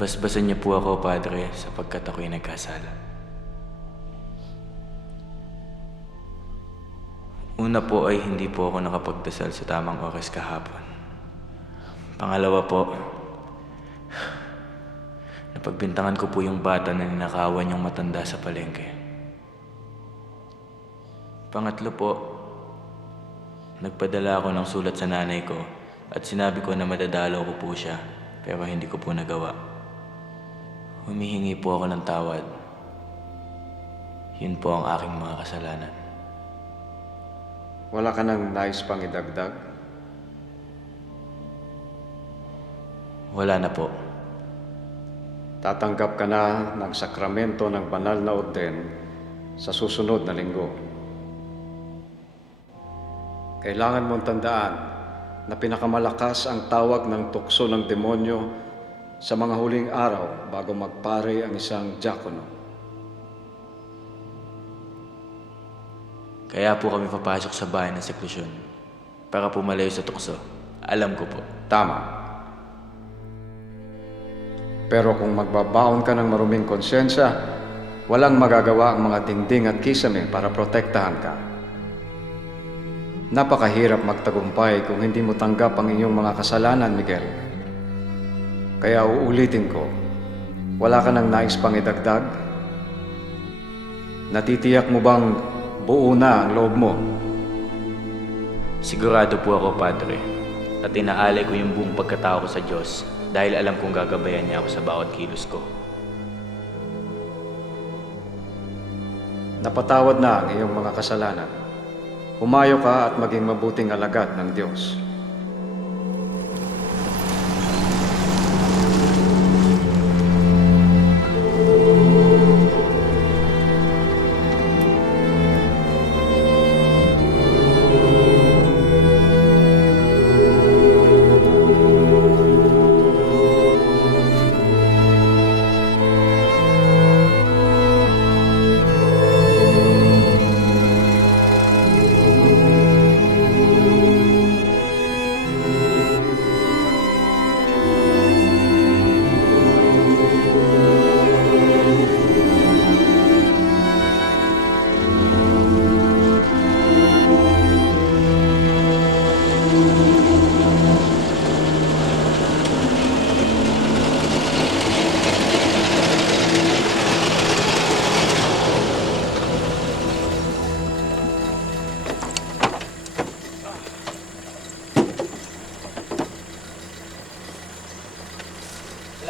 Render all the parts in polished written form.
Basbasan niyo po ako, Padre, sapagkat ako'y nagkasala. Una po ay hindi po ako nakapagdasal sa tamang oras kahapon. Pangalawa po, napagbintangan ko po yung bata na ninakawan yung matanda sa palengke. Pangatlo po, nagpadala ako ng sulat sa nanay ko at sinabi ko na madadalaw ko po siya, pero hindi ko po nagawa. Humihingi po ako ng tawad. Yun po ang aking mga kasalanan. Wala ka nang nais pang idagdag? Wala na po. Tatanggap ka na ng sakramento ng banal na orden sa susunod na linggo. Kailangan mong tandaan na pinakamalakas ang tawag ng tukso ng demonyo sa mga huling araw bago magpare ang isang diakono. Kaya po kami papasok sa bahay ng seklusyon para pumalayo sa tukso. Alam ko po. Tama. Pero kung magbabaon ka ng maruming konsensya, walang magagawa ang mga dingding at kisame para protektahan ka. Napakahirap magtagumpay kung hindi mo tanggap ang inyong mga kasalanan, Miguel. Kaya uulitin ko, wala ka nang nais pang idagdag? Natitiyak mo bang buo na ang loob mo? Sigurado po ako, Padre, at inaalay ko yung buong pagkatao ko sa Diyos dahil alam kong gagabayan niya ako sa bawat kilos ko. Napatawad na ang iyong mga kasalanan. Humayo ka at maging mabuting alagad ng Diyos.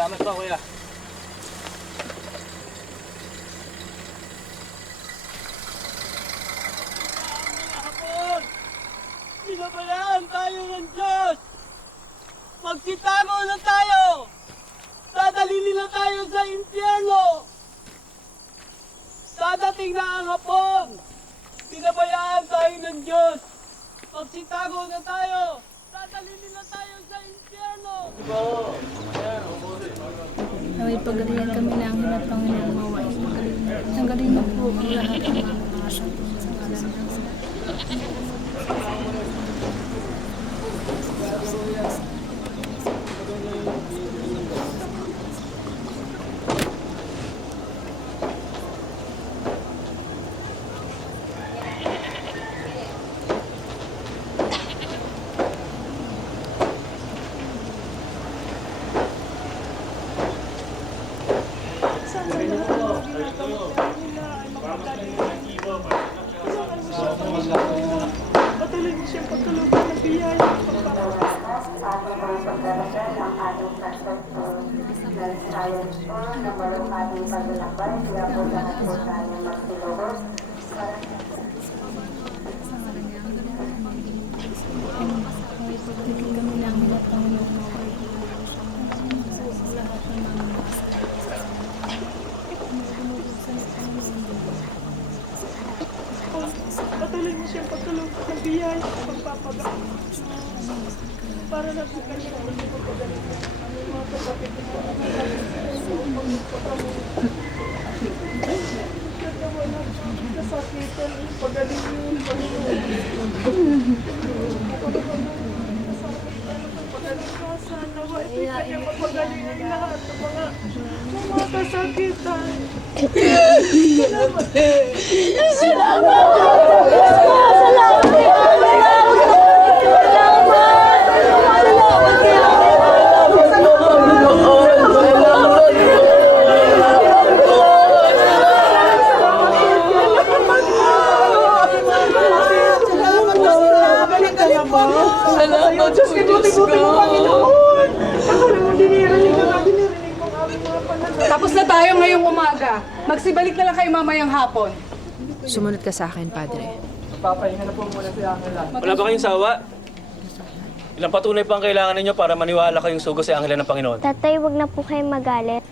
Salamat po, Kuya. Hapon! Sinabayaan tayo ng Diyos! Magsitago na tayo! Dadalhin nila tayo sa impyerno! Dadating na ang hapon! Sinabayaan tayo ng Diyos! Magsitago na tayo! Dadalhin nila tayo sa impyerno! Naway pagalingan kami ng Angel at Panginoon maway. Tanggalin mo po ang lahat ng mga sakit sa ngalan ng Patuloy niyo siyang pagkalooban ng biyaya at pagpapakalas. At ang pagdarasal ng ating pagkakas ng science po na marong ating paglalakbay, kaya po lahat po tayo magsiluhod. Naway pagalingan kami ng Angel at Panginoon maway. Sa lahat ng mga Patuloy niyo siyang pagkalooban ng biyaya at pagpapakalas. Para lang sa kanya ang pagpapagaling ng mga kapatid ng mga kasakitan, pagaling yun, Panginoon. Pagaling ka sa nawa, ito'y Tapos na tayo ngayong umaga. Magsibalik na lang kayo mamayang hapon. Sumunod ka sa akin, Padre. Wala ba kayong sawa? Ilang patunay pa ang kailangan ninyo para maniwala kayong sugo sa angela ng Panginoon? Tatay, wag na po kayong magalit.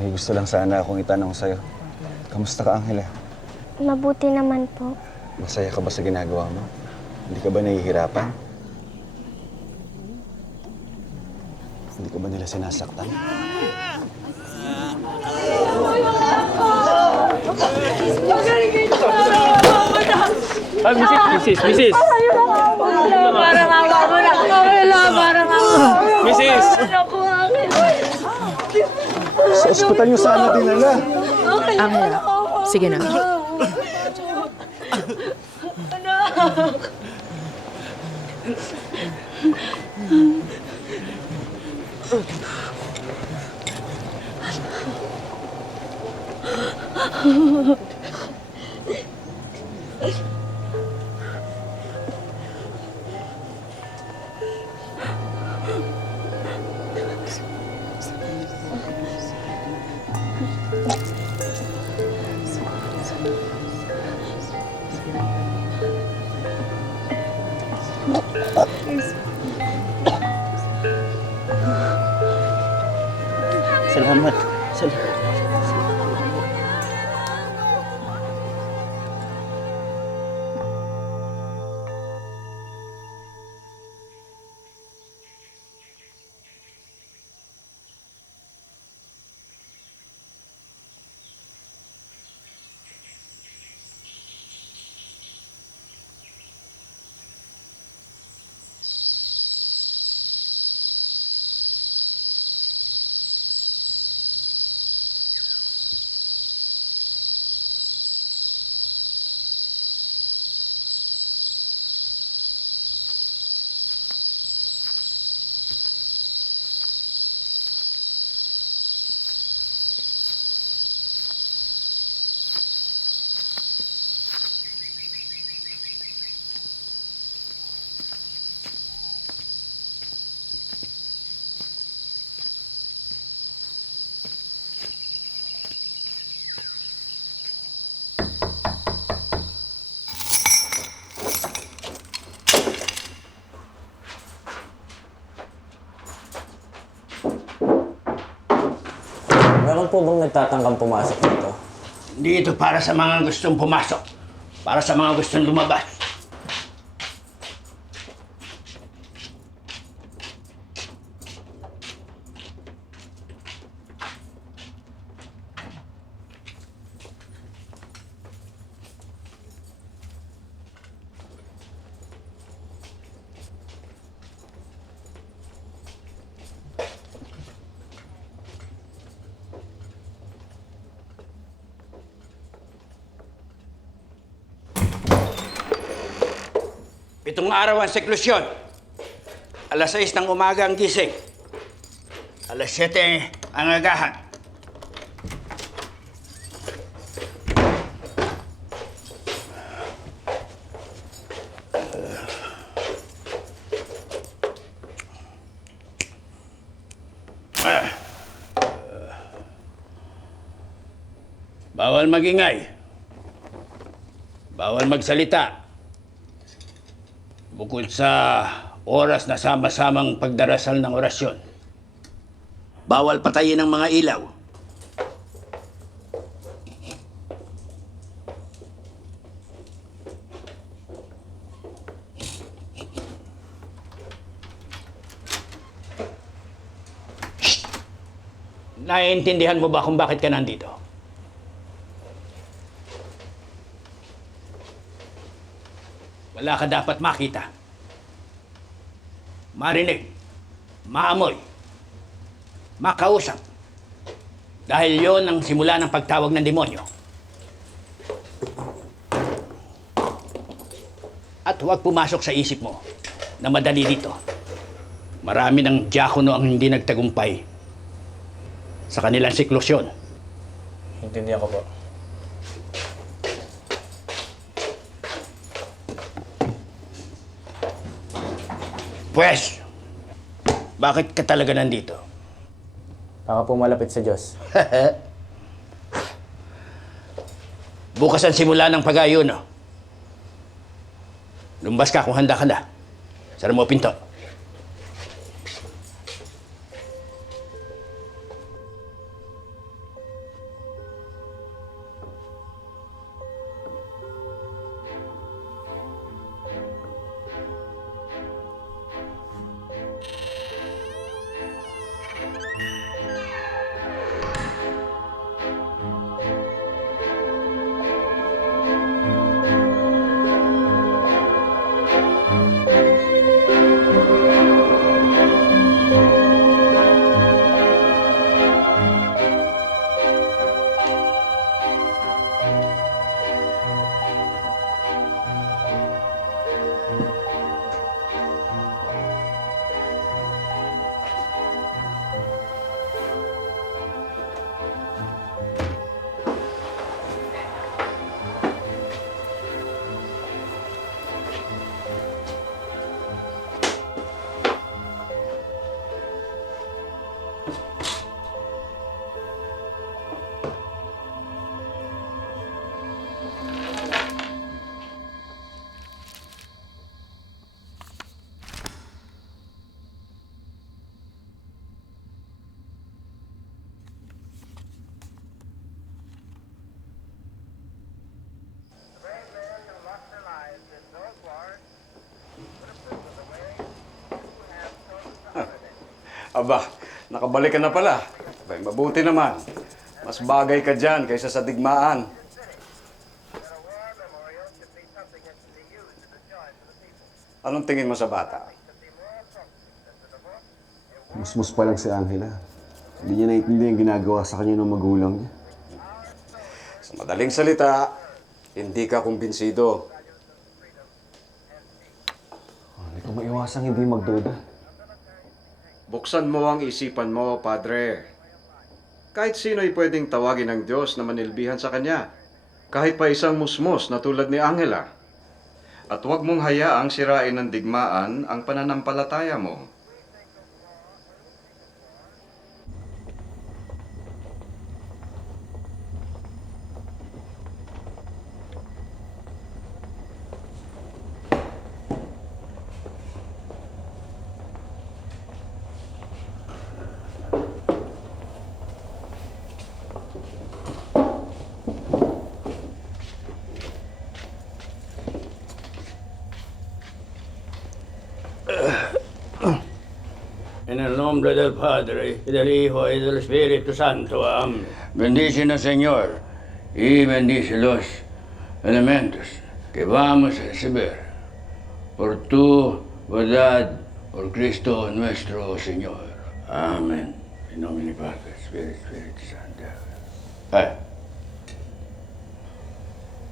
May gusto lang sana akong itanong sa'yo. Kamusta ka, Angela? Mabuti naman po. Masaya ka ba sa ginagawa mo? Hindi ka ba nahihirapan? Hindi ka ba nila sinasaktan? Ay, Mrs. Parang awa mo na. Parang awa. Mrs. Sa ospital niyo sana dinala. Angela, sige na. Salamat. Meron po bang nagtatangkang pumasok dito? Hindi ito para sa mga gustong pumasok. Para sa mga gustong lumabas. Itong araw ang seklusyon. Alas 6 ng umaga ang gising. Alas 7 ang agahan. Bawal magingay. Bawal magsalita. Bukod sa oras na sama-samang pagdarasal ng orasyon. Bawal patayin ang mga ilaw. Naiintindihan mo ba kung bakit ka nandito? Wala ka dapat makita, marinig, maamoy, makausap. Dahil yon ang simula ng pagtawag ng demonyo. At huwag pumasok sa isip mo na madali dito. Marami ng diakono ang hindi nagtagumpay sa kanilang siklusyon. Intindihan ko po. Pwes, bakit ka talaga nandito? Baka po malapit sa Diyos. Bukas ang simula ng pag-ayuno. Lumbas ka kung handa ka na. Sara mo pinto. Aba, nakabalik ka na pala. Abay, mabuti naman. Mas bagay ka dyan kaysa sa digmaan. Anong tingin mo sa bata? Musmus pa lang si Angela. Hindi niya naiintindihan yung ginagawa sa kanya ng magulang niya. Sa madaling salita, hindi ka kumbinsido. Hindi ko maiwasang hindi magduda. Buksan mo ang isipan mo, Padre. Kahit sino'y pwedeng tawagin ng Diyos na manilbihan sa Kanya. Kahit pa isang musmos na tulad ni Angela. At huwag mong hayaang sirain ng digmaan ang pananampalataya mo. En el nombre del Padre, y del Hijo, y del Espíritu Santo. Amén. Bendícenos, Señor, y bendice los elementos que vamos a recibir por tu verdad, por Cristo nuestro Señor. Amén. En nombre del Padre, Espíritu Santo.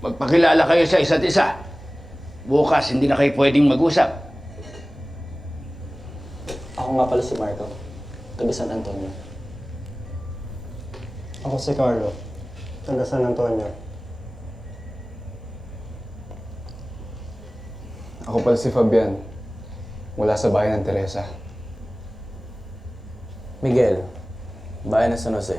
Magpakilala kayo sa isa't isa. Bukas, hindi na kayo pwedeng mag-usap. Ako nga pala si Marco, taga San Antonio. Ako si Carlo, taga San Antonio. Ako pala si Fabian, mula sa bayan ng Teresa. Miguel, bayan ng San Jose.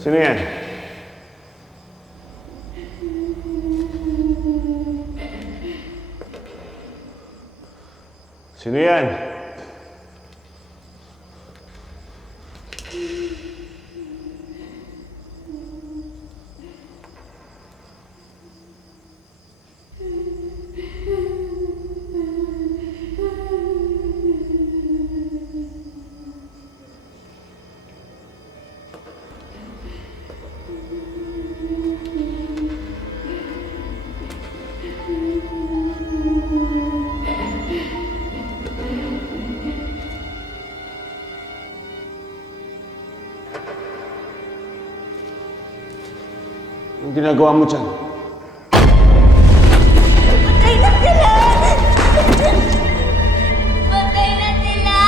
Sino yan? Sino yan? Anong ginagawa mo dyan? Patay na sila! Patay na sila!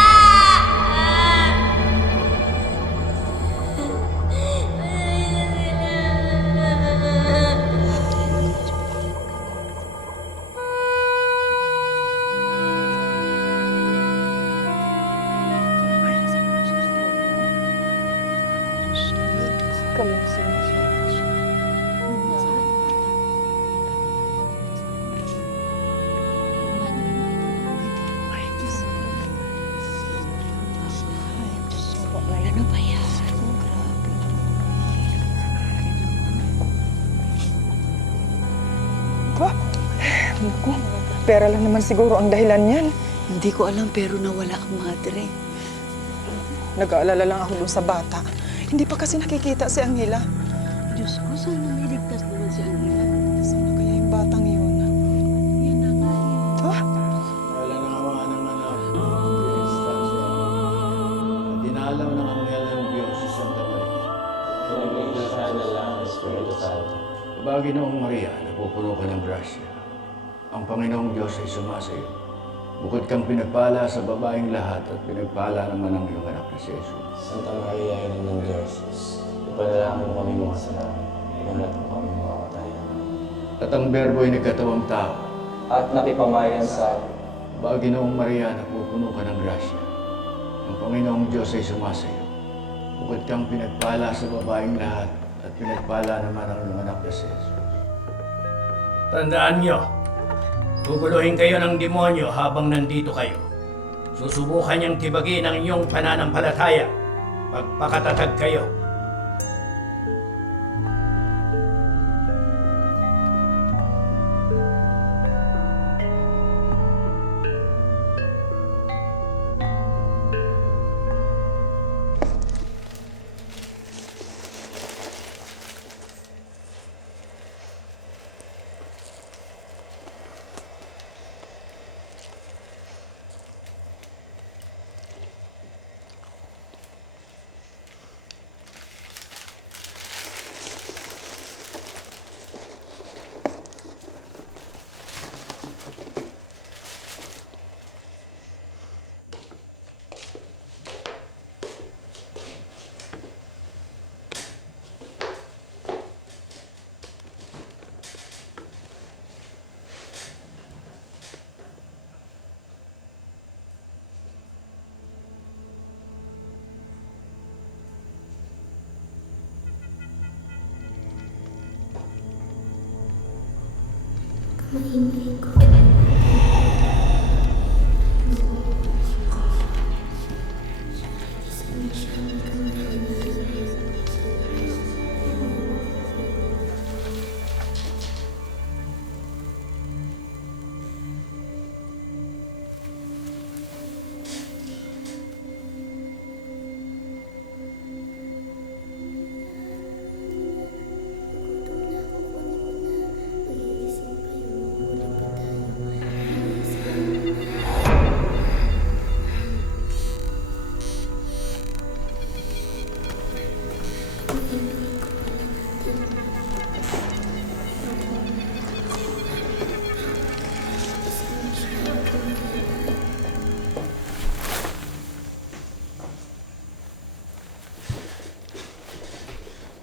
Ano ba yan? Ba? Naku, pera lang naman siguro ang dahilan niyan. Hindi ko alam pero nawala ang madre. Nag-aalala lang ako doon sa bata. Hindi pa kasi nakikita si Angela. Diyos ko, sana may ligtas naman si Angela. Sana kaya yung batang yun? Yan na nga eh. Ha? Wala na nga ng anak. Estancia. At dinalaw ng anghel ng Diyos si Santa Maria. Pinagligtasan na lang ang Espiritu Santo. Aba, Ginoong Maria, napupuno ka ng grasya. Ang Panginoong Diyos ay sumasayo. Bukod kang pinagpala sa babaeng lahat at pinagpala naman ang iyong anak na si Jesus. Santa Maria, Ina ng Diyos, ipanalangin mo kami mga salamat. Ipanalangin mo kami mga katayan. At ang Berbo ay nagkatawang tao. At nakipamayan sa Aba, Ginoong Maria, napupuno ka ng grasya. Ang Panginoong Diyos ay sumasayo. Bukod kang pinagpala sa babaeng lahat at pinagpala naman ang iyong anak na si Jesus. Tandaan niyo, guguluhin kayo ng demonyo habang nandito kayo. Susubukan niyang tibagin ang inyong pananampalataya. Magpakatatag kayo.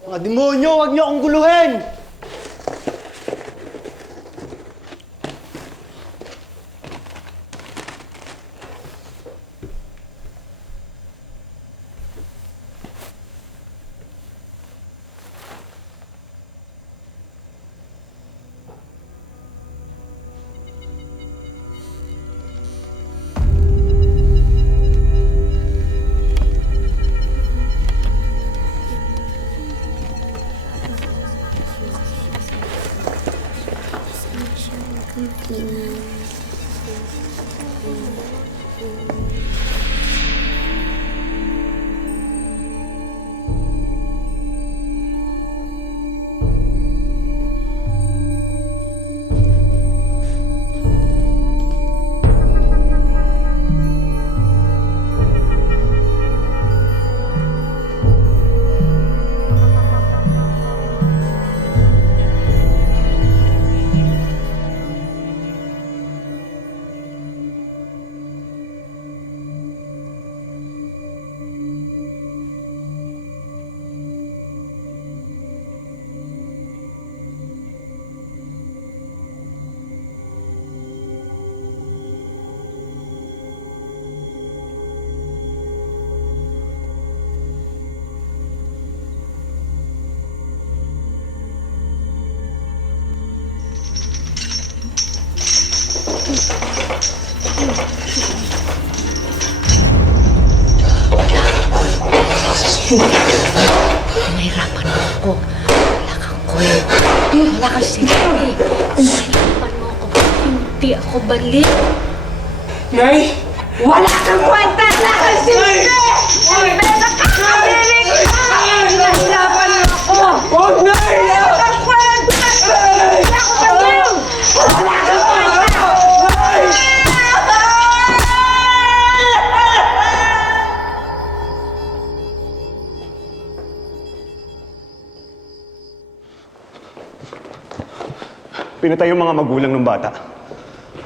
Mga demonyo, huwag niyo akong guluhin! Pinahirapan mo ako. Wala kang kwenta. Wala kang silbi. Pinahirapan mo ako. Hindi ako balik. Nay! Wala kang kwenta! Wala kang silbi! Pera ka! Kabiling ka! Pinahirapan mo ako! Huwag, Nay! Wala kang kwenta! Hindi ako balik! Wala kang kwenta! Pinatay yung mga magulang ng bata.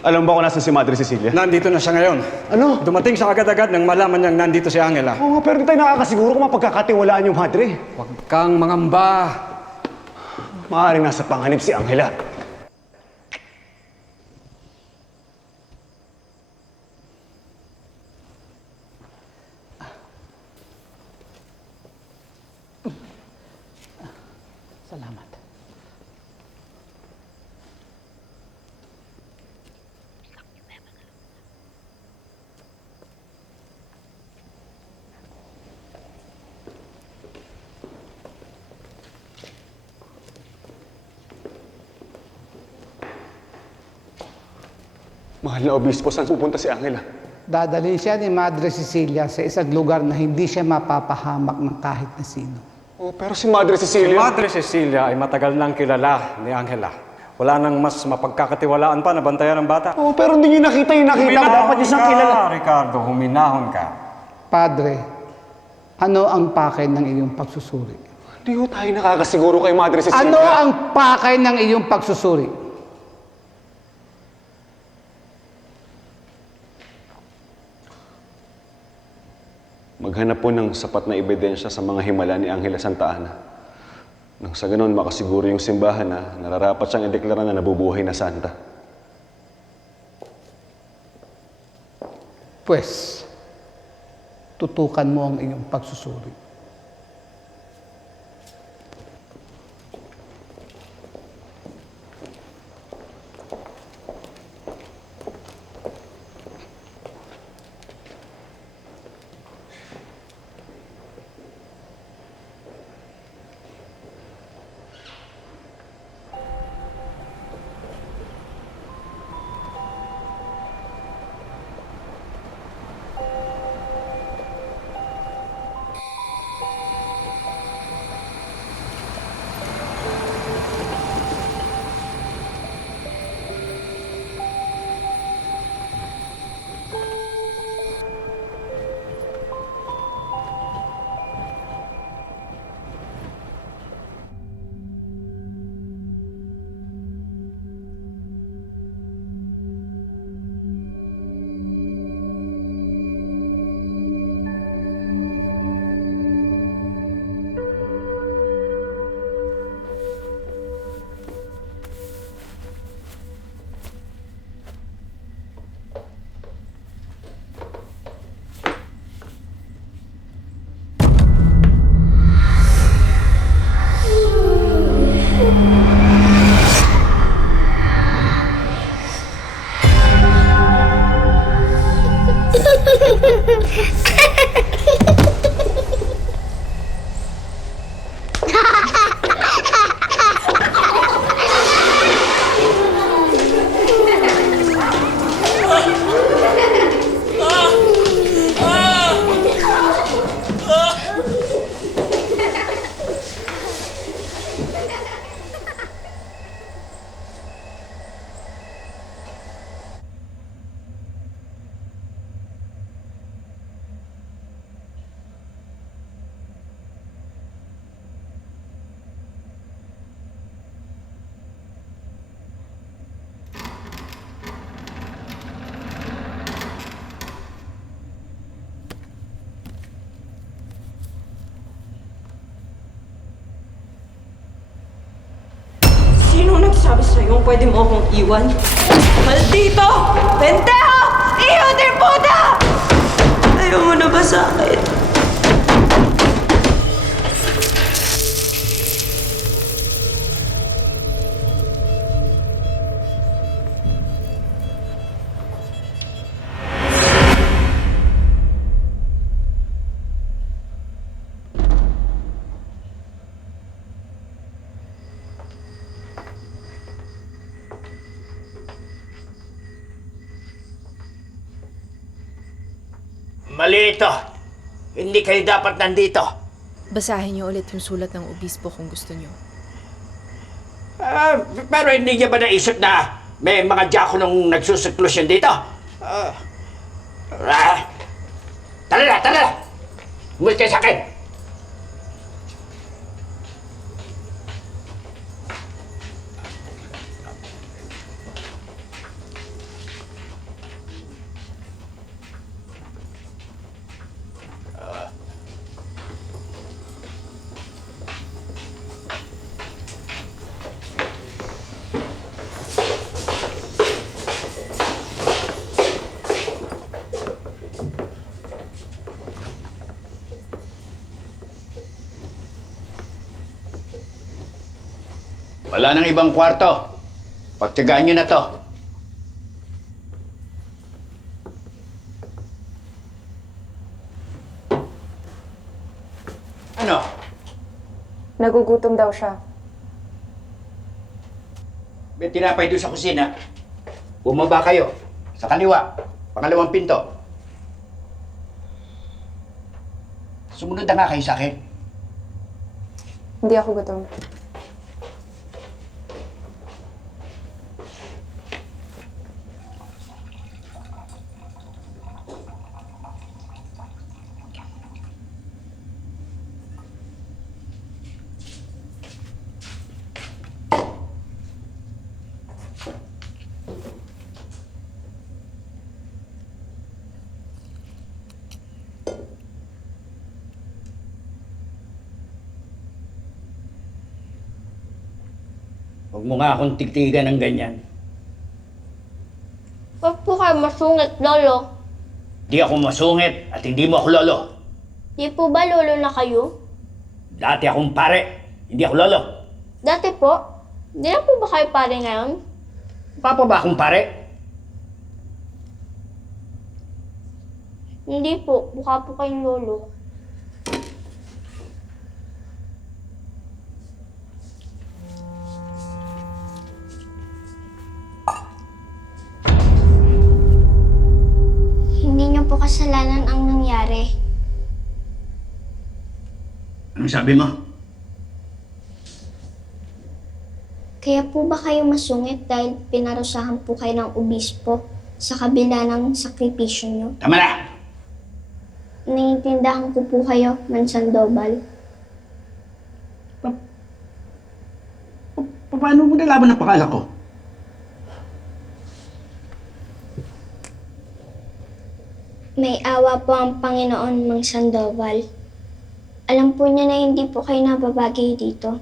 Alam ba kung nasa si Madre Cecilia? Nandito na siya ngayon. Ano? Dumating siya agad-agad nang malaman niyang nandito si Angela. Oo nga, pero hindi tayo nakakasiguro kung mapagkakatiwalaan yung Madre. Huwag kang mangamba. Maaaring nasa panganib si Angela. Salamat. Mahal na obispo, saan pupunta si Angela? Dadalhin siya ni Madre Cecilia sa isang lugar na hindi siya mapapahamak ng kahit na sino. Oh, pero si Madre Cecilia... Si Madre Cecilia ay matagal nang kilala ni Angela. Wala nang mas mapagkakatiwalaan pa na bantayan ng bata. Oh, pero hindi niyo nakita yung nakita. Dapat niyo siyang kilala. Ricardo, huminahon ka. Padre, ano ang pakay ng iyong pagsusuri? Hindi ko tayo nakakasiguro kay Madre Cecilia. Ano ang pakay ng iyong pagsusuri? Maghanap po ng sapat na ebidensya sa mga himala ni Angela Santa Ana. Nang sa ganun, makasiguro yung simbahan na nararapat siyang ideklara na nabubuhay na santa. Pues, tutukan mo ang iyong pagsusuri. Sino nagsabi sa'yo pwede mo akong iwan? Maldito! Pendejo! Iyo de puta! Ayaw mo na ba sa akin? dito. Hindi kayo dapat nandito. Basahin niyo ulit yung sulat ng obispo kung gusto niyo. Pero hindi niya ba naisip na may mga diakonong nagsusiklusyon dito? Tara na! Umalis kayo sa akin! Wala nang ibang kwarto. Pagtiyagaan nyo na to. Ano? Nagugutom daw siya. May tinapay doon sa kusina. Bumaba kayo. Sa kaliwa. Pangalawang pinto. Sumunod na nga kayo sa akin. Hindi ako gutom. Huwag mo nga akong tigtigan ng ganyan. Huwag po kayo masungit, Lolo. Di ako masungit at hindi mo ako lolo. Di po ba lolo na kayo? Dati akong pare, hindi ako lolo. Dati po. Di na po ba kayo pare ngayon? Papa ba akong pare? Hindi po. Mukha po kayong lolo. Hindi niyo po kasalanan ang nangyari. Anong sabi mo? Kaya po ba kayo masungit dahil pinarusahan po kayo ng obispo sa kabila ng sakripisyo niyo? Tama na! Naiintindahan ko po kayo, Mansandobal. Paano mo nalaman ang pangalan ko? May awa po ang Panginoon, Mang Sandoval. Alam po niya na hindi po kayo nababagay dito.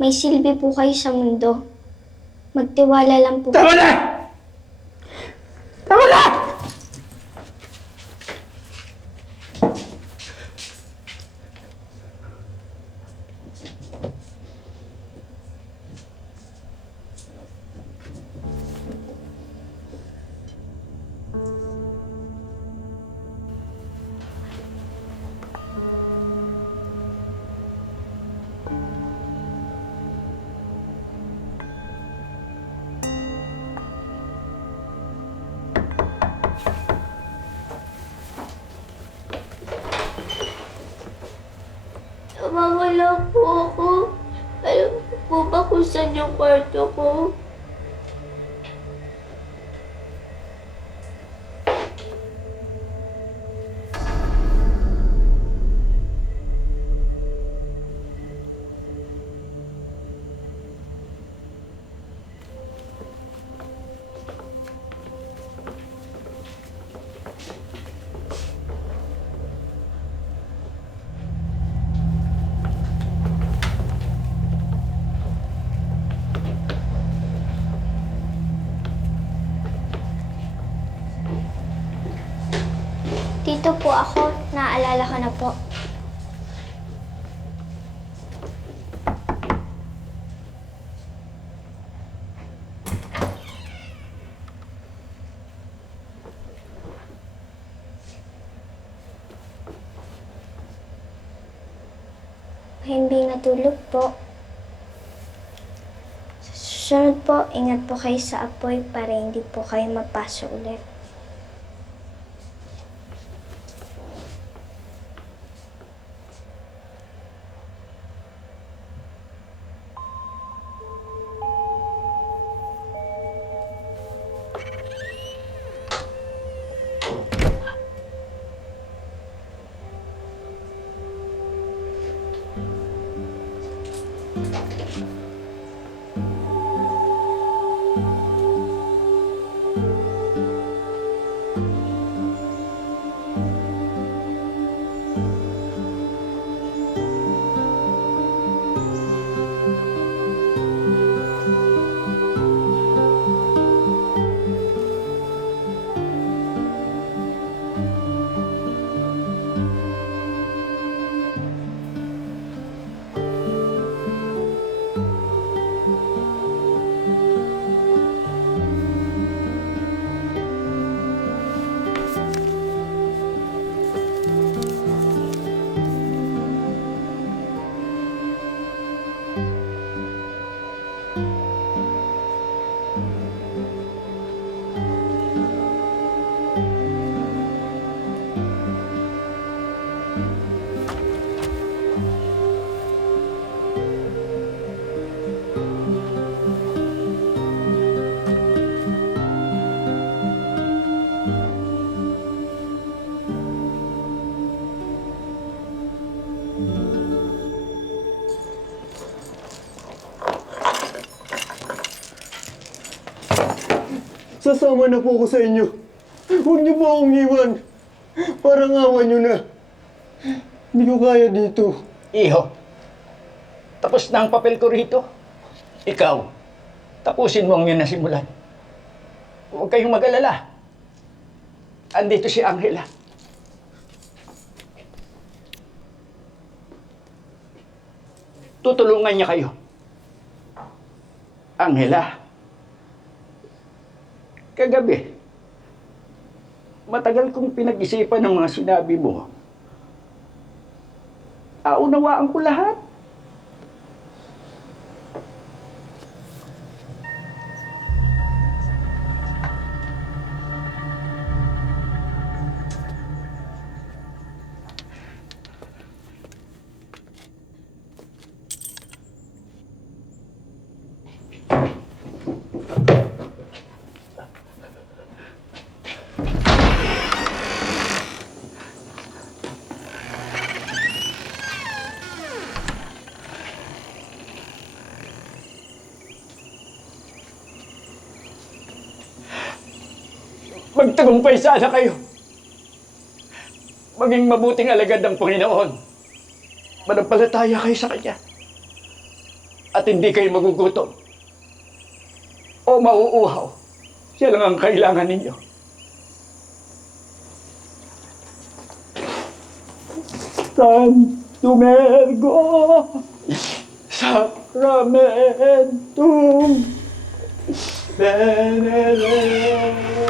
May silbi po kayo sa mundo. Magtiwala lang po. Tama na! Tama na! Nawawala po ako. Alam niyo po ba kung saan yung kwarto ko? Dito po ako. Naalala ko na po. Hindi natulog po. Sa susunod po, ingat po kayo sa apoy para hindi po kayo mapasok ulit. Sasama na po ako sa inyo. Huwag niyo po akong iwan. Parang awa niyo na. Hindi ko kaya dito. Iho, tapos na ang papel ko rito. Ikaw, tapusin mo ang yun na simulan. Huwag kayong mag-alala. Andito si Angela. Tutulungan niya kayo. Angela, kagabi, matagal kong pinag-isipan ng mga sinabi mo. Aunawaan ko lahat. Magtagumpay sana kayo. Maging mabuting alagad ng Panginoon. Manampalataya kayo sa Kanya. At hindi kayo magugutom. O mauuhaw. Siya lang ang kailangan ninyo. Santumergo Sacramentum Benedictum.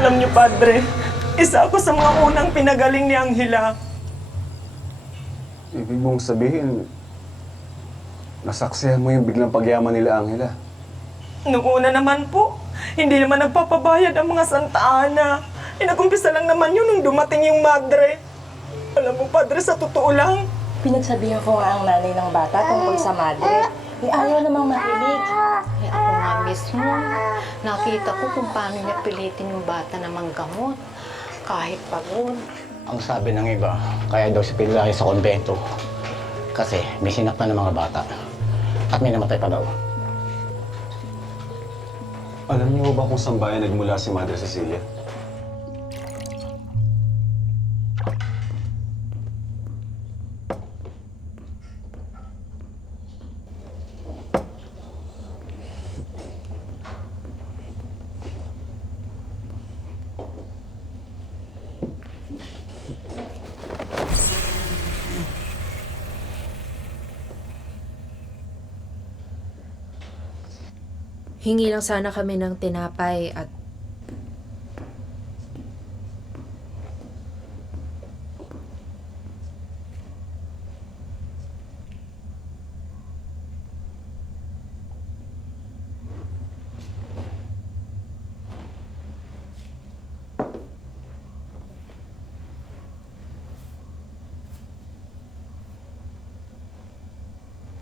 Alam niyo, Padre, isa ako sa mga unang pinagaling ni Angela. Ibig mong sabihin, nasaksihan mo yung biglang pagyaman nila, Angela. Noong una naman po, hindi naman nagpapabayad ang mga Santa Ana. Nag-umpisa lang naman yun nung dumating yung madre. Alam mo, Padre, sa totoo lang, pinagsabihan ko nga ang nanay ng bata tungkol sa madre. Ayaw namang makinig. Ako nga mismo, nakita ko kung paano niya pilitin yung bata na manggamot. Kahit pagod. Ang sabi ng iba, kaya daw si pinilaki sa konbento. Kasi may sinaktan ng mga bata. At may namatay pa daw. Alam niyo ba kung saan bayan nagmula si Madre Cecilia? Hingi lang sana kami ng tinapay at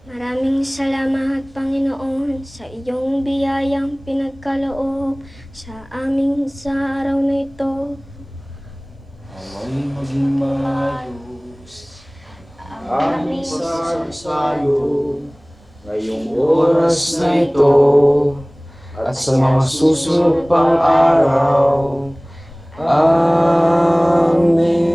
Maraming salamat, Panginoon, sa iyong biyayang pinagkaloob sa amin sa araw na ito. Away maging maayos ang aming sayo ngayong oras na ito at sa mga susunod pang araw. Amen.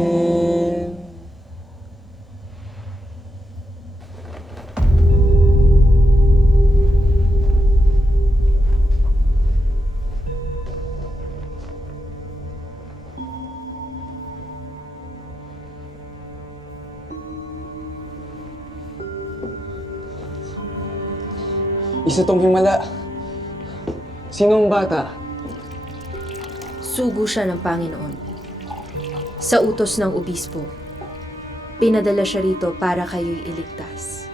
Isa tong himala. Sinong bata? sugo siya ng Panginoon. Sa utos ng obispo, pinadala siya rito para kayo'y iligtas.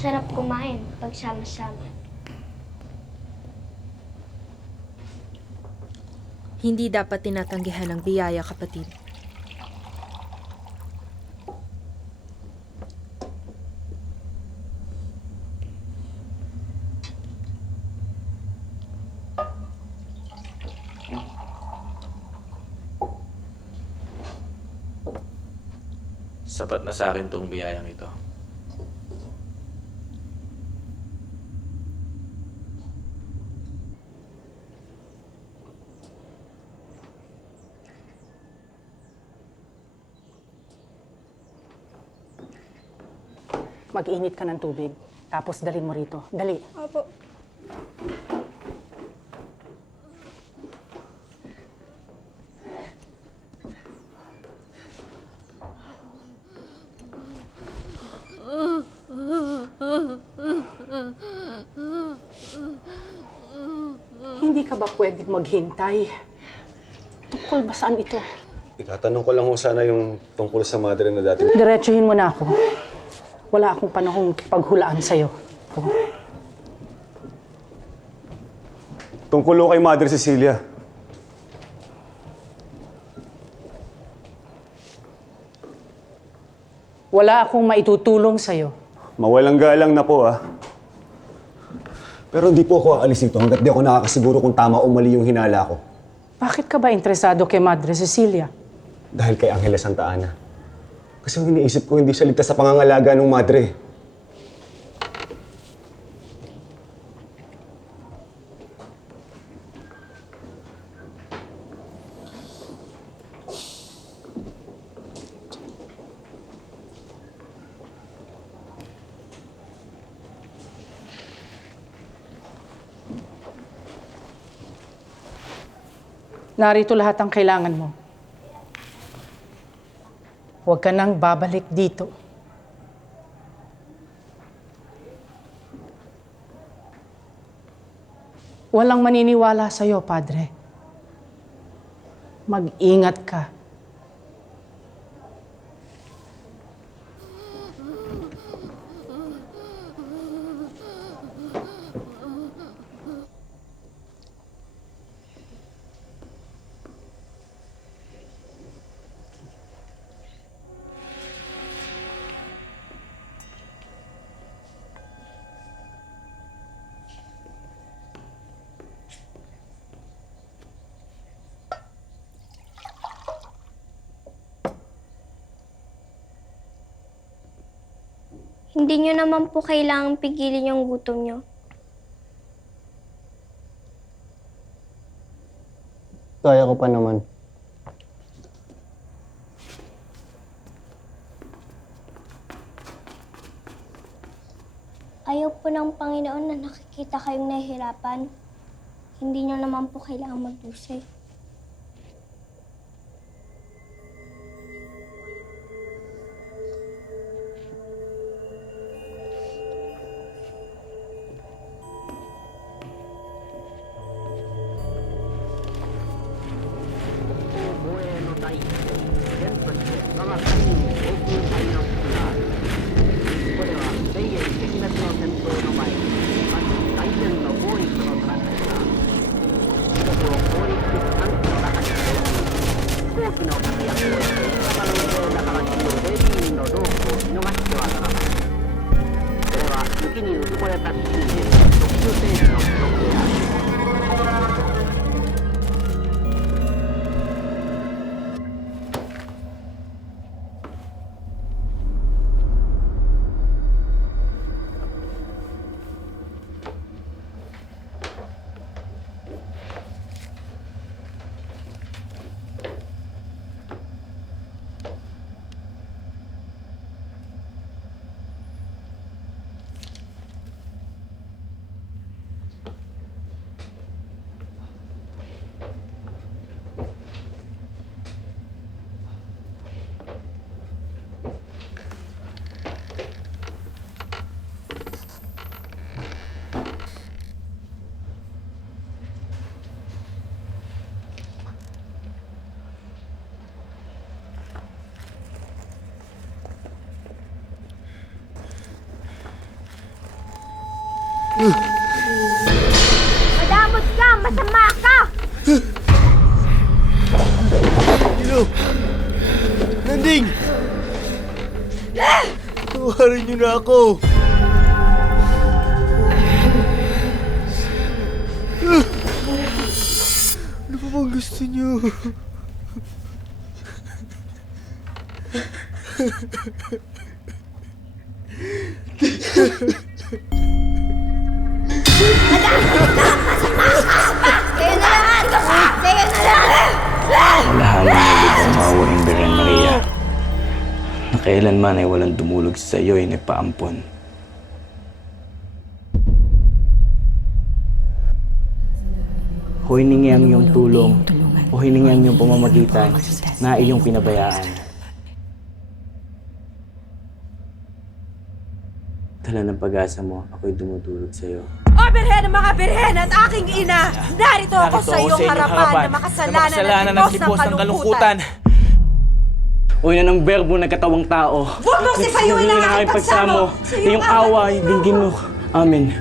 Sarap kumain pagsama-sama. Hindi dapat tinatanggihan ng biyaya, kapatid. Sapat na sa akin tong biyayang ito. Mag-init ka ng tubig, tapos dalhin mo rito. Dali. Opo. Hindi ka ba pwedeng maghintay? Tungkol ba saan ito? Itatanong ko lang ho sana yung tungkol sa madre na dati. Diretsuhin mo na ako. Wala akong panahong paghulaan sa'yo. Tungkol ho kay Madre Cecilia. Wala akong maitutulong sa'yo. Mawalang galang na po, ah. Pero hindi po ako aalis dito hanggat di ako nakakasiguro kung tama o mali yung hinala ko. Bakit ka ba interesado kay Madre Cecilia? Dahil kay Angela Santa Ana. Kasi iniisip ko hindi siya ligtas sa pangangalaga ng madre. Narito lahat ang kailangan mo. Huwag ka nang babalik dito. Walang maniniwala sa'yo, Padre. Mag-ingat ka. Hindi nyo naman po kailangang pigilin yung gutom nyo. Kaya ko pa naman. Ayaw po ng Panginoon na nakikita kayong nahihirapan. Hindi nyo naman po kailangang magdusi. Madamot ka! Masama ka! Hello! Nanding! Tawarin niyo na ako! Ano pa bang gusto niyo? Sa'yo na lang! Sa'yo na lang! Alahalang nalib ang maawaing Birhen Maria, na kailanman ay walang dumulog sa iyo ay nagpaampon. O hiningi ang iyong tulong, o hiningi ang iyong pamamagitan na iyong pinabayaan. Dala ng pag-asa mo, ako'y dumudulog sa iyo. O Birhen ng mga Birhen at aking ina! Narito ako sa iyong harapan na makasalanan at libos ng kalungkutan. Uy na ng berbo nagkatawang tao. Huwag mong sipayuin ang aking pagsamo. Iyong awa, dinggin mo. Amen.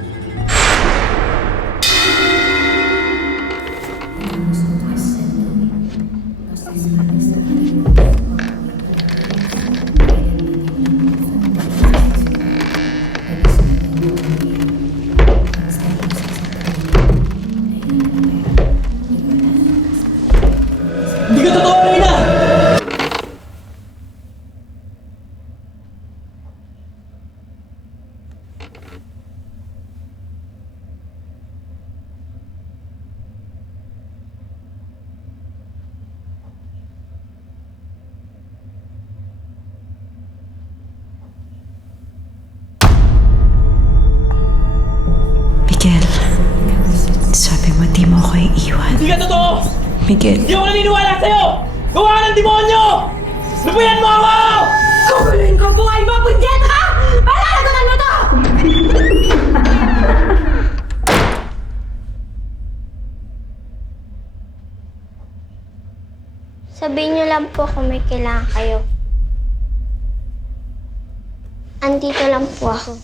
Hindi ka totoo, Reyna! Miguel, sabi mo di mo ako iiwan. Hindi ka totoo! Miguel. Hindi ako naniniwala sa'yo! Gawa ka ng demonyo! Lupayan mo ako! Kukuloyin ko buhay mo, punyeta ka! Malalagutan mo to! Sabihin niyo lang po kung may kailangan kayo. Andito lang po ako.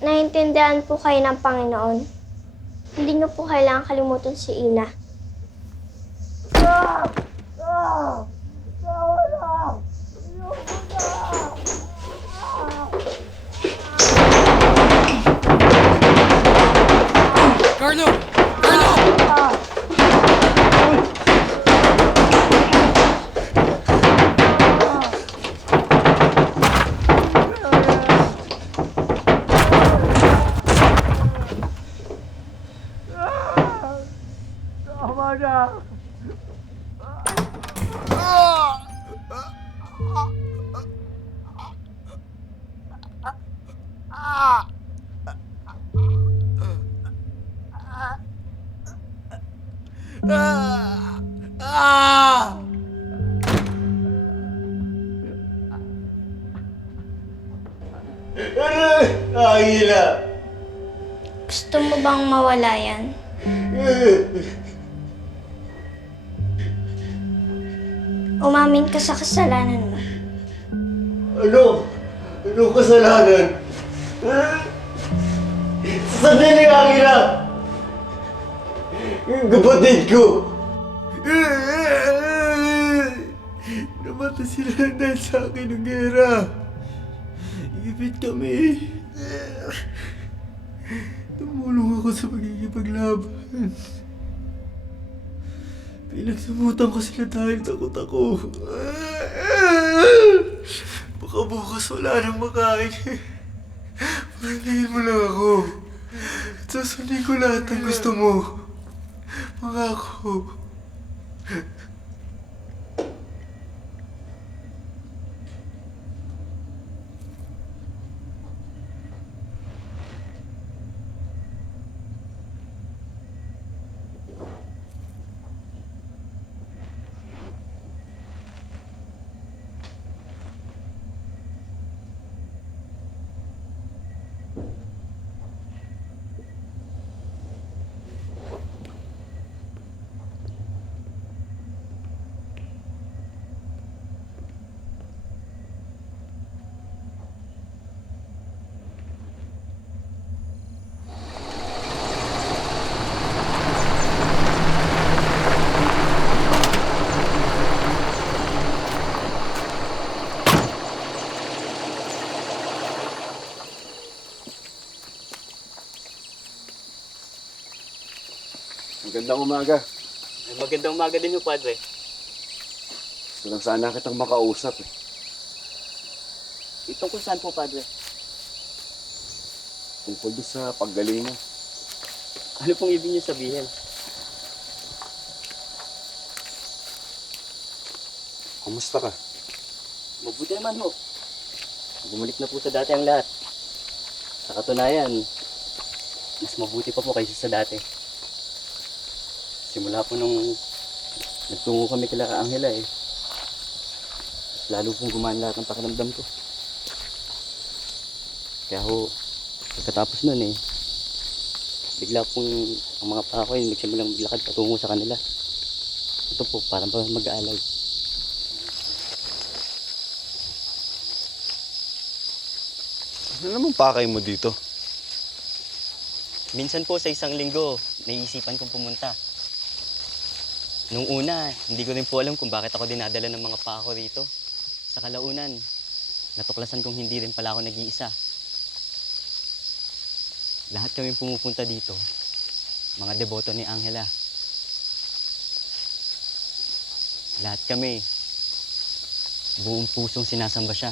Naintindihan po kayo ng Panginoon. Hindi niyo po kailangan kalimutan si Ina. Carlo! Carlo! Tama na! Angela! Gusto mo bang mawala yan? Umamin ka sa kasalanan mo. Ano? Anong kasalanan? Sandali, Angela! Yung kapatid ko! Namatay sila dahil sa akin ng gera. Igipit kami. Tumulong ako sa pagkikipaglaban. Pinagsamutan ko sila dahil takot ako. Baka bukas wala nang makain. Paglayin mo lang ako. Susundin ko lahat ng gusto mo. Pangako. Magandang umaga. Magandang umaga din ho, Padre. Gusto lang sana kitang makausap eh. Tungkol saan po, Padre? Tungkol doon sa paggaling mo. Ano pong ibig niyo sabihin? Kumusta ka? Mabuti naman ho. Bumalik na po sa dati ang lahat. Sa katunayan, mas mabuti pa po kaysa sa dati. Simula po nung nagtungo kami kila Angela lalo pong gumaan lahat ng pakiramdam ko. Kaya ho, pagkatapos nun bigla pong ang mga pa ko nagsimulang maglakad patungo sa kanila. Ito po, parang pa mag-aalay. Ano namang pakay mo dito? Minsan po sa isang linggo, naiisipan kong pumunta. Nung una, hindi ko rin po alam kung bakit ako dinadala ng mga pako rito. Sa kalaunan, natuklasan kong hindi rin pala ako nag-iisa. Lahat kami pumupunta dito, mga deboto ni Angela. Lahat kami, buong pusong sinasamba siya.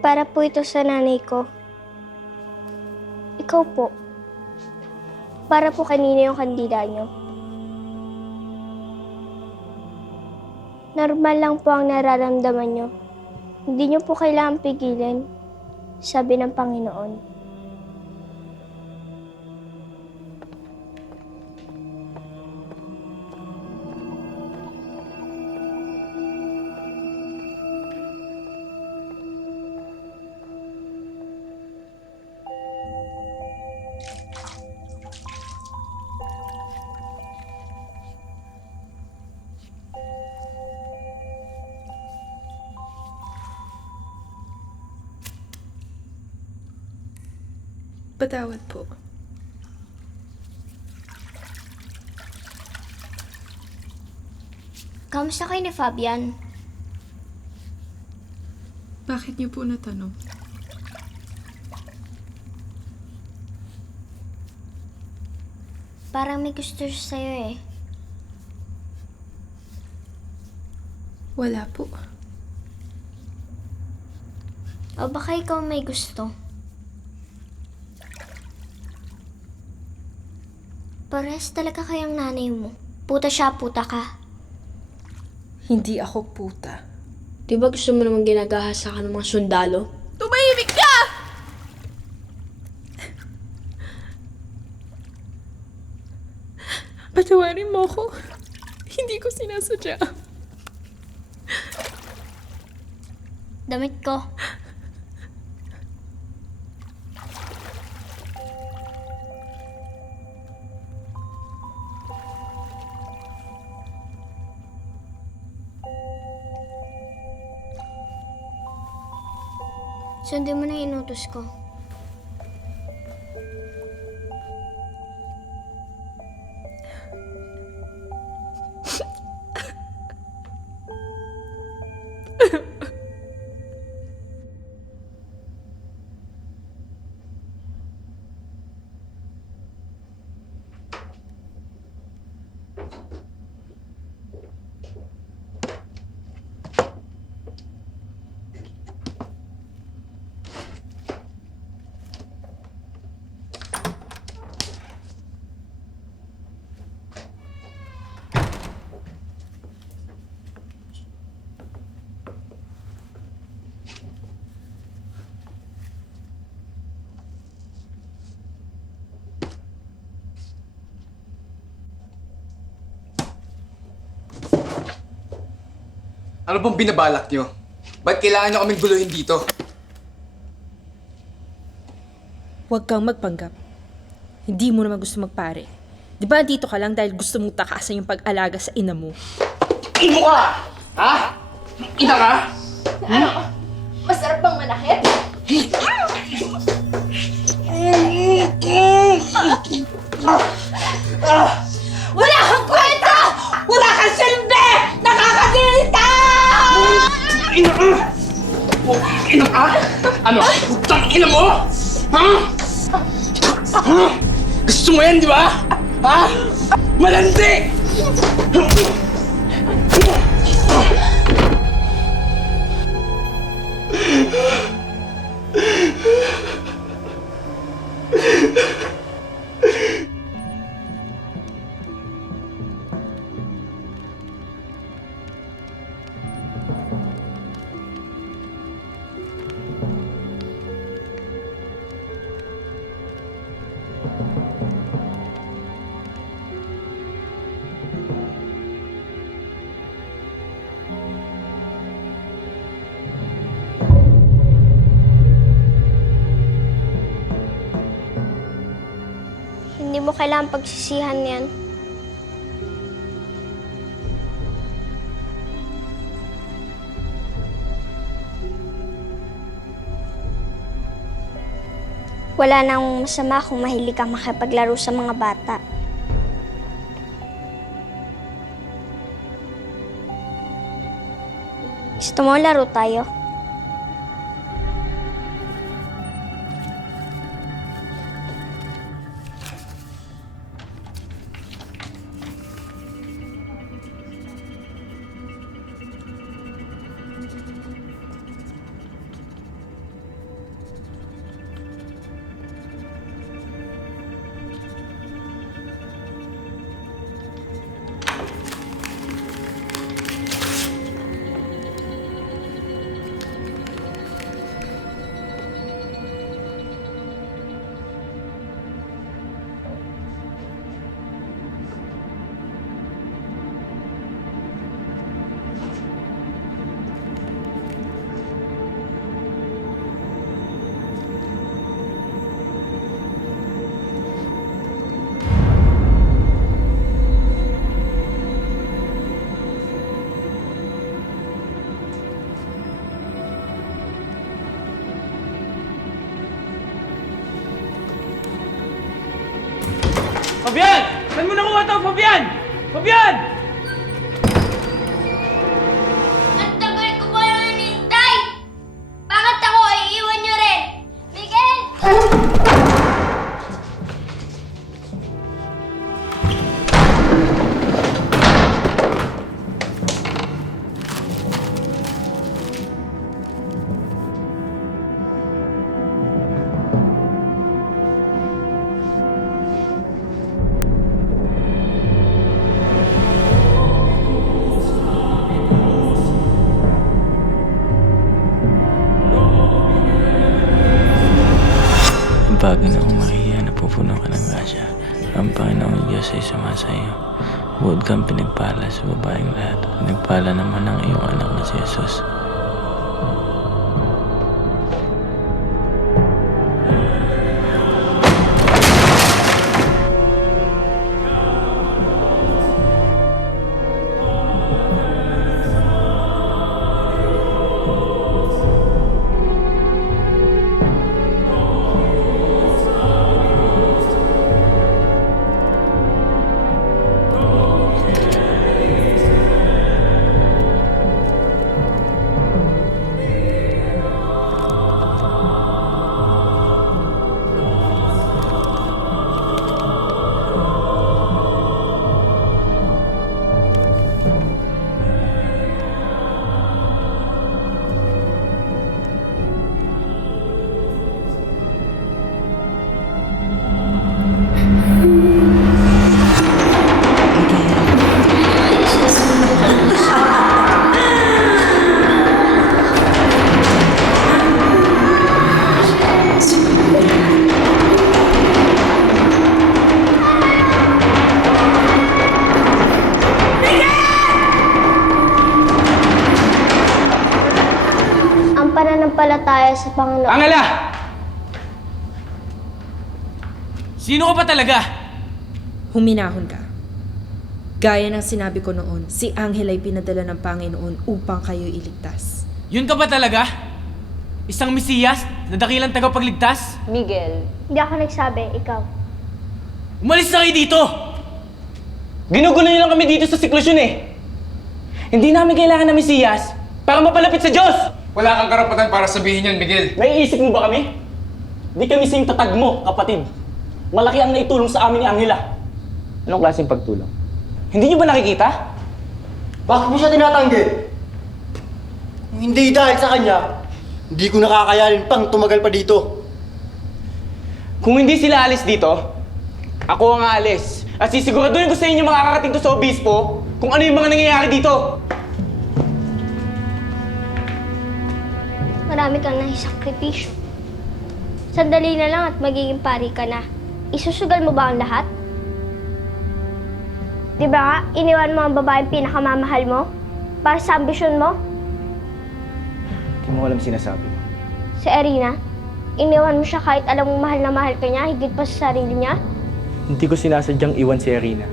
Para po ito sa nanay ko. Ikaw po. Para po kanina yung kandila nyo. Normal lang po ang nararamdaman nyo. Hindi nyo po kailangan pigilin, sabi ng Panginoon. Patawad po. Kamusta kayo ni Fabian? Bakit niyo po natanong? Parang may gusto siya sa'yo Wala po. O baka ikaw may gusto? Parehas talaga kayang nanay mo. Puta siya, puta ka. Hindi ako puta. Di ba gusto mo naman ginagahasa ka ng mga sundalo? Tumahimik ka! Patawarin mo ko. Hindi ko sinasadya. Damit ko. Sundin mo na yung inutos ko. Ano bang binabalak nyo? Ba't kailangan nyo kaming guluhin dito? Huwag kang magpanggap. Hindi mo naman gusto magpare. Di ba dito ka lang dahil gusto mong takasan yung pag-alaga sa ina mo? Ino ka! Ha? Ina ka? Ano? Masarap bang manakit? Wala kang kwenta! Wala kang silbi! Nakakadirita! Ina ka! Ina ka? Ano? Utang ina mo? Ha? Ha? Gusto mo yan, di ba? Ha? Malandi! Hindi mo kailangan pagsisihan yan. Wala nang masama kung mahilig kang makipaglaro sa mga bata. Gusto mo laro tayo? Fabian! Saan mo nakuha to, Fabian? Fabian! Ang tagal ko pa lang hinintay! Bakit ako iiwan niyo rin? Miguel! bagay na umahiya na pupuno ka ng grasya. Ang Panginoong Diyos ay sumasa iyo. Huwag kang pinagpala sa babaeng lahat. Pinagpala naman ang iyong anak na si Jesus. Pananampalataya sa Panginoon. Angela! Sino ka pa talaga? Huminahon ka. Gaya ng sinabi ko noon, si Angela ay pinadala ng Panginoon upang kayo iligtas. Yun ka ba talaga? Isang Mesiyas na dakilang tagapagligtas? Miguel. Hindi ako nagsabi, ikaw. Umalis na kayo dito! Ginugulo niyo lang kami dito sa sitwasyon eh. Hindi namin kailangan ng Mesiyas para mapalapit sa Diyos! Wala kang karapatan para sabihin yan, Miguel. Naiisip mo ba kami? Di kami sing tatag mo, kapatid. Malaki ang naitulong sa amin ni Angela. Anong klaseng pagtulong? Hindi niyo ba nakikita? Bakit mo siya tinatanggi? Kung hindi dahil sa kanya, hindi ko nakakayanin pang tumagal pa dito. Kung hindi sila alis dito, ako ang aalis. At sisiguraduhin ko sa inyo makakarating to sa obispo kung ano yung mga nangyayari dito. Marami kang nahisakripisyo. Sandali na lang at magiging pari ka na. Isusugal mo ba ang lahat? Di ba nga, iniwan mo ang babaeng pinakamamahal mo? Para sa ambisyon mo? Hindi mo alam sinasabi. Si Erina, iniwan mo siya kahit alam mong mahal na mahal ka niya, higit pa sa sarili niya? Hindi ko sinasadyang iwan si Erina.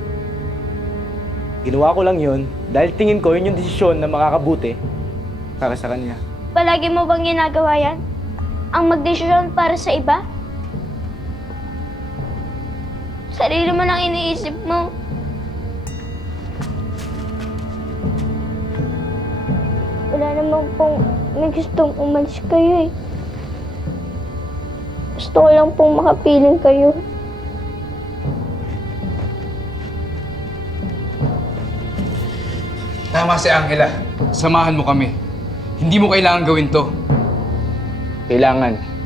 Ginawa ko lang yun dahil tingin ko yun yung desisyon na makakabuti para sa kanya. Palagi mo bang ginagawa yan? Ang magdesisyon para sa iba? Sarili mo lang iniisip mo. Wala naman pong may gustong umalis kayo eh. Gusto ko lang pong makapiling kayo. Tama si Angela. Samahan mo kami. Hindi mo kailangan gawin to. Kailangan.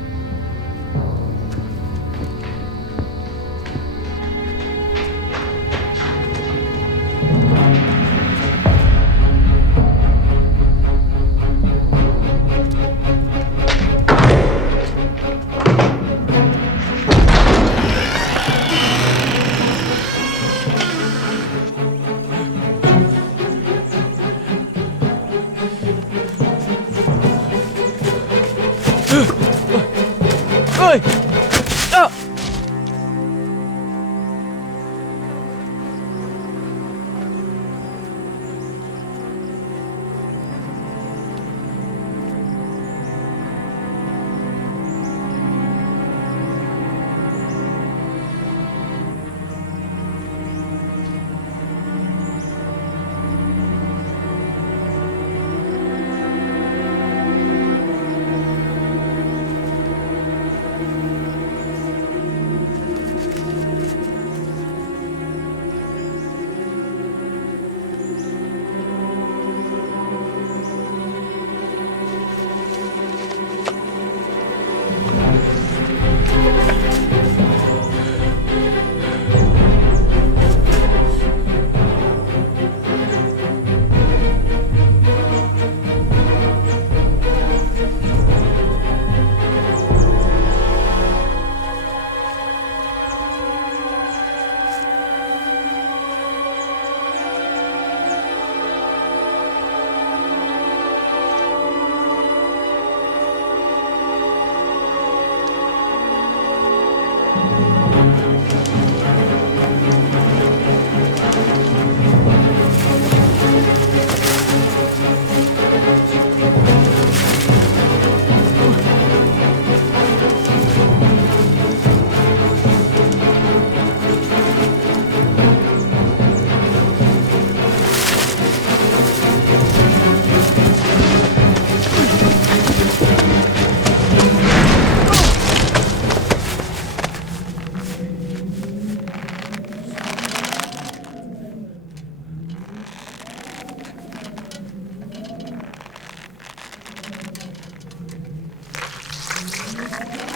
Hoy! Ah!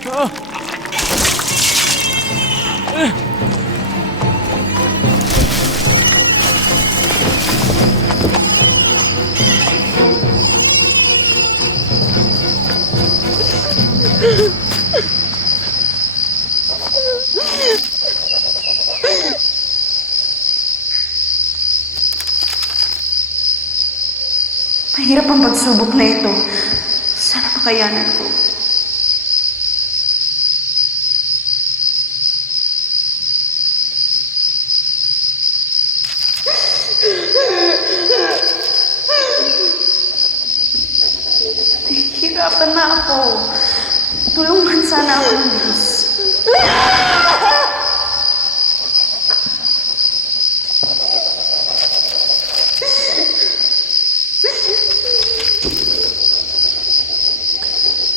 Mahirap ang pagsubok na ito. Sana makayanan ko. Nahihirapan na ako. Tulungan sana ako ng Diyos.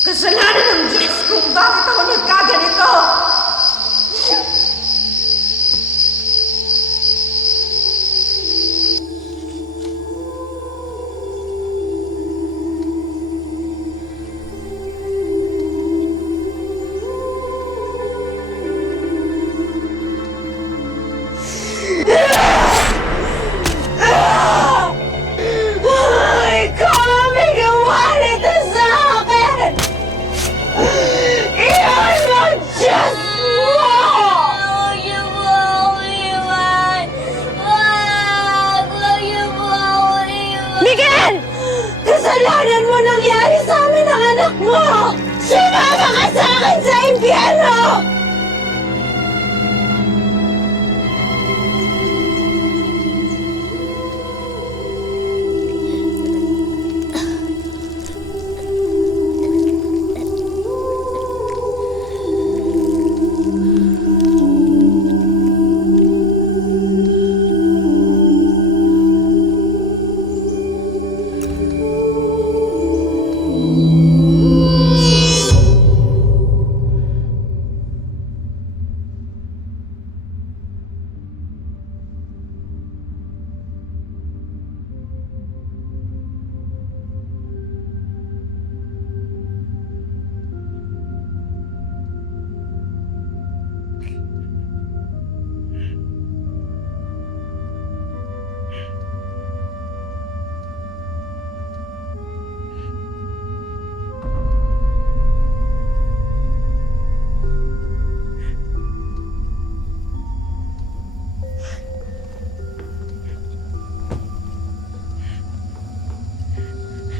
Kasalanan ng Diyos kung bakit ako nagkaganito! Ikaw ang may gawa nito sa akin! Iyan ang Diyos mo! Huwag niyo po ako iwan! Huwag niyo po ako iwan! Miguel! Kasalanan mo nangyari sa amin ng anak mo! Sumama ka sa akin sa impyerno!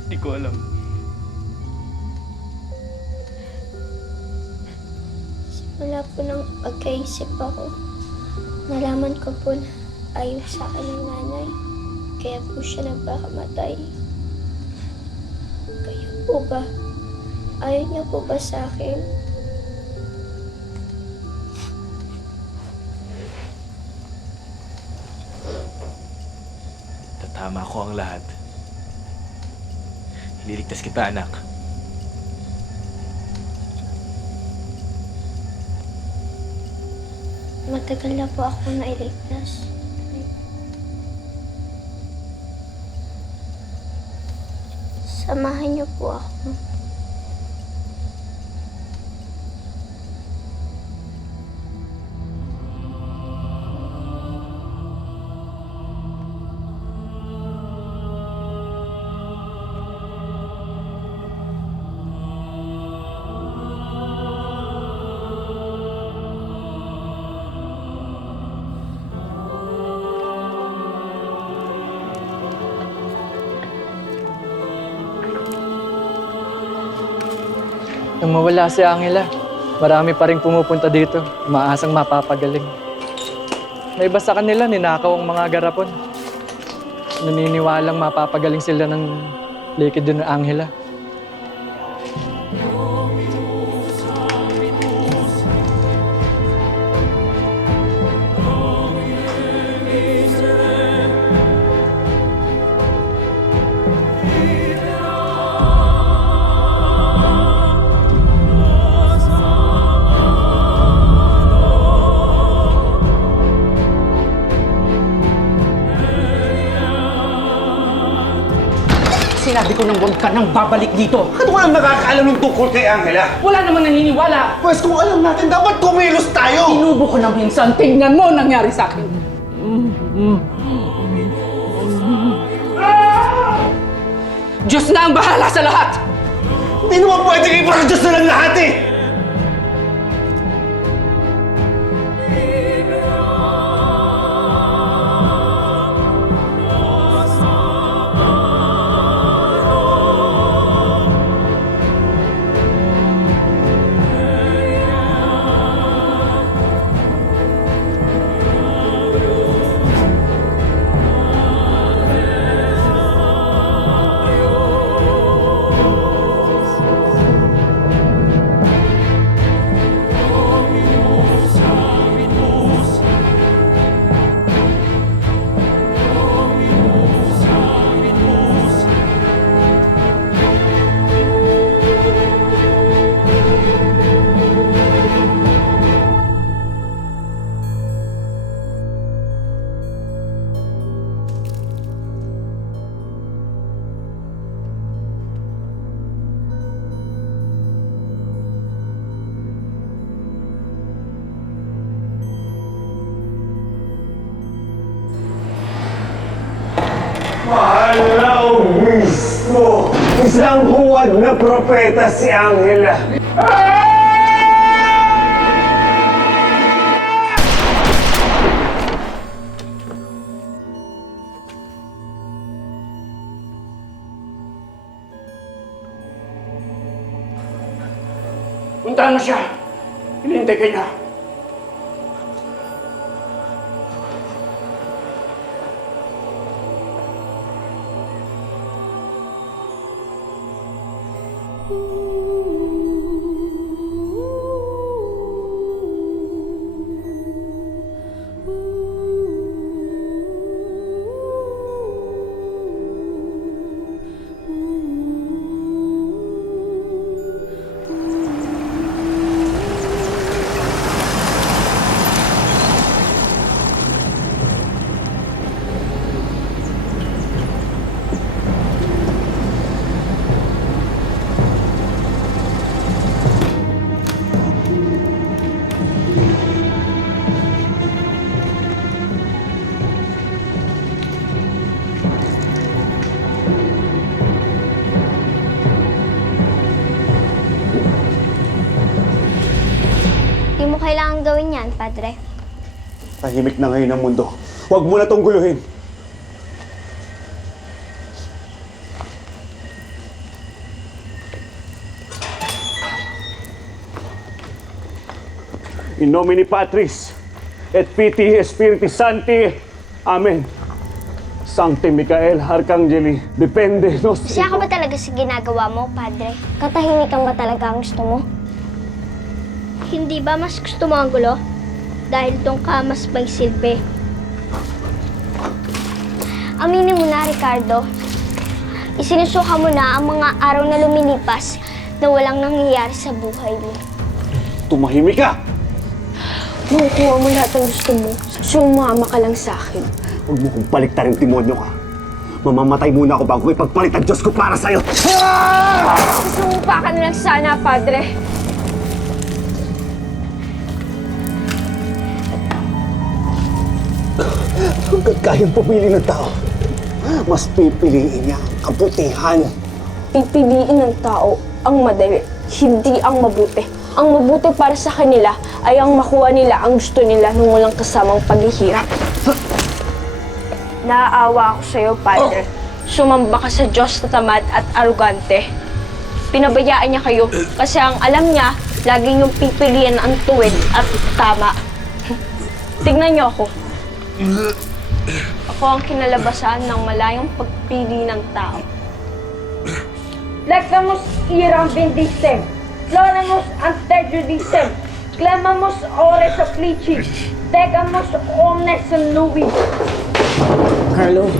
Hindi ko alam. Simula po nang pagkaisip ako, nalaman ko po na ayaw sa akin ng nanay. Kaya po siya nagpakamatay. Kayo po ba? Ayaw niya po ba sa akin? Tatama ko ang lahat. Ililigtas kita, anak. Matagal na po ako nailigtas. Samahan niyo po ako. Nang mawala si Angela, marami pa rin pumupunta dito, umaasang mapapagaling. May iba sa kanila, ninakaw ang mga garapon. Naniniwalang mapapagaling sila ng likido ng Angela. sinabi ko nang huwag ka nang babalik dito. Ano ka nang nakakaalam ng tungkol kay Angela? Wala naman naniniwala. Pwes kung alam natin, dapat kumilos tayo! Sinubo ko na minsan. Tingnan mo ang nangyari sa akin. Diyos na ang bahala sa lahat! Hindi naman pwedeng ipaka-Diyos na lang lahat eh! Mahal na obispo! Isang huwad na propeta si Angela. Puntahan mo siya! Hinihintay ka niya. Di mo kailangan gawin yan, Padre. Tahimik na ngayon ang mundo. Huwag mo na tong guluhin. In nomine Patris et Filii Spiritus Sancti. Amen. Sancti Michael Arcangeli, defende nos. Siya ka ba talaga sa ginagawa mo, Padre? Katahimikan ba talaga ang gusto mo? Hindi ba mas gusto mo ang gulo? Dahil doon ka mas may silbi. Aminin mo na, Ricardo. Isinusuka mo na ang mga araw na lumilipas na walang nangyayari sa buhay mo. Tumahimik ka! Makukuha mo lahat ng gusto mo. Sumama ka lang sa akin. Huwag mo kong paliktarin, demonyo ka. Mamamatay muna ako bago ipagpalit ang Diyos ko para sa'yo. Sumpa ka na lang sana, Padre. Hanggat kayang pumili ng tao, mas pipiliin niya ang kabutihan. Pipiliin ng tao ang madali, hindi ang mabuti. Ang mabuti para sa kanila ay ang makuha nila ang gusto nila nung walang kasamang paghihirap. Naaawa ako sa'yo, Padre. Sumamba ka sa Diyos na tamad at arugante. Pinabayaan niya kayo kasi ang alam niya, lagi niyong pipiliin ang tuwid at tama. Tignan niyo ako. Ako ang kinalabasan ng malayong pagpili ng tao. Lecamus iram vindicem, floramus antejudicem, clamamus ores applici, tegamus omnes nubi. Carlo.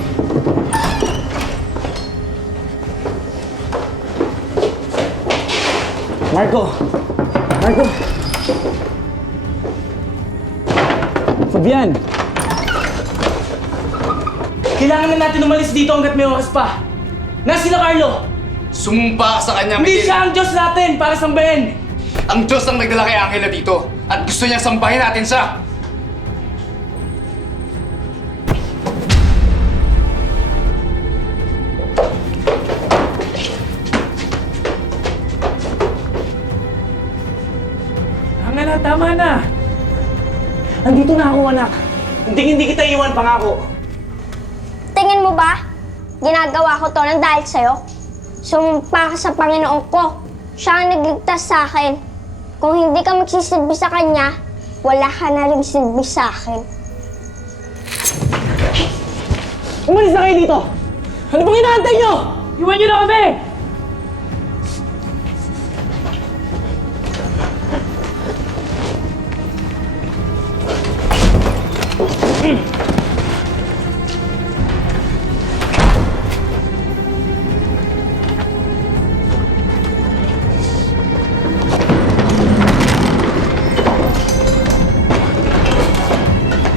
Marco! Marco! Fabian! Kailangan na natin umalis dito hanggat may oras pa. Na sila Carlo! Sumumpa ka sa kanya, Hindi Miguel. siya ang Diyos natin para sambahin! Ang Diyos ang nagdala kay Angela dito at gusto niyang sambahin natin siya. Angela, tama na! Andito na ako, anak. Hindi kita iwan, pangako. Tingin mo ba? Ginagawa ko to ng dahil sa'yo? Sumumpa ka sa Panginoon ko. Siya ang nagligtas sa akin. Kung hindi ka magsisilbi sa Kanya, wala ka na rin silbi sa akin. Umalis na kayo dito! Ano bang inaantay nyo? Iwan nyo na kami!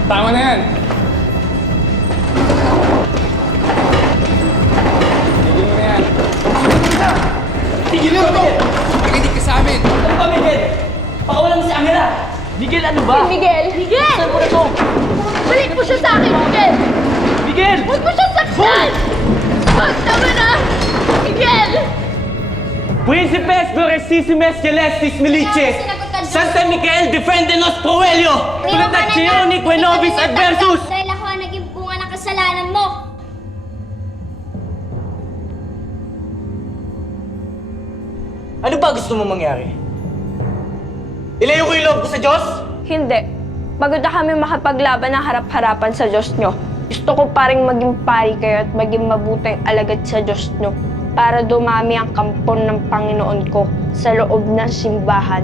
Tama na yan. Tigil mo na yan. Tigil mo, Miguel! Makinig ka sa amin. Ano ba, Miguel? Pakawalan mo si Angela! Miguel, ano ba? Miguel! Miguel! Saan mo na to? Balik mo siya sa akin, Miguel! Miguel! Huwag mo siya saktan! Basta mo na! Miguel! Principes Glorestisimes Celestis Milices! Santa Michael defendenos proelio! Protezione que nobis adversus! Dahil ako ang naging bunga ng kasalanan mo! Ano ba gusto mo mangyari? Ilayo ko yung loob ko sa Diyos? Hindi. Pagod na kami makapaglaban ng harap-harapan sa Diyos nyo. Gusto ko paring maging pari kayo at maging mabuting alagad sa Diyos nyo para dumami ang kampon ng Panginoon ko sa loob ng simbahan.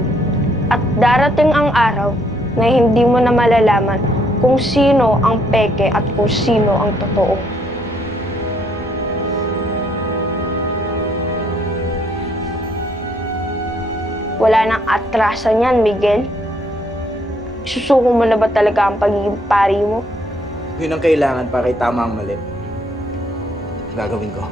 At darating ang araw na hindi mo na malalaman kung sino ang peke at kung sino ang totoo. Wala nang atrasan yan, Miguel. Susuko mo na ba talaga ang pagiging pari mo? Yun ang kailangan para itama ang mali. Gagawin ko.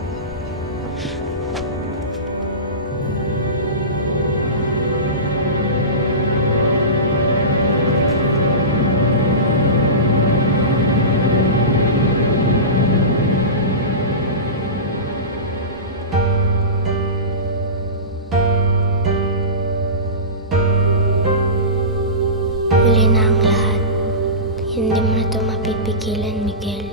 Huli na ang lahat. Hindi mo na ito mapipigilan, Miguel.